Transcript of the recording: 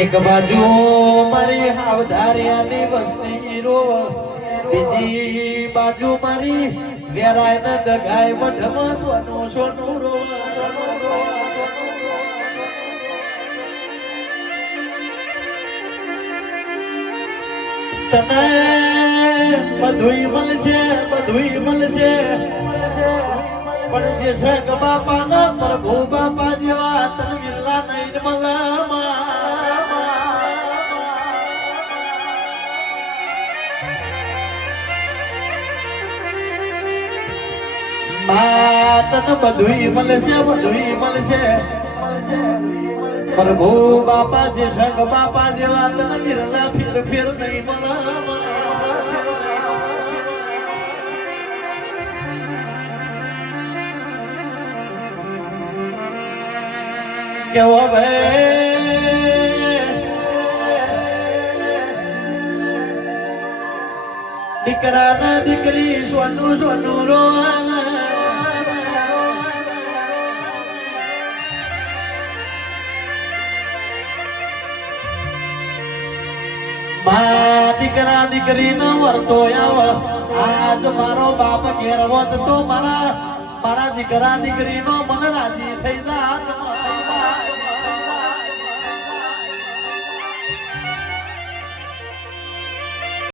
એક બાજુ મારી હાવધારિયાની વસ્તી રોવ, બીજી બાજુ મારી વેરાય ન દગાય મઢમાં સોનું સોનું રોવ. તને બધુંય મળશે, બધુંય મળશે, પણ જે શેખ બાપાના પ્રભુ બાપા જેવા તન વિરલા નહીં મળે. તને બધુંય મળશે, બધુંય મળશે, પ્રભુ બાપા જે શેખ બાપા જેવા તને વિરલા ફેર ફેર નહીં મળે. કેવો ભાઈ દીકરા ના દીકરી સોનું સોનું રોવાના, દીકરા દીકરી ન વરતો આવ. આજ મારો બાપ ઘેર હોત તો મારા દીકરા દીકરી નો મન રાજી થઈ જાત.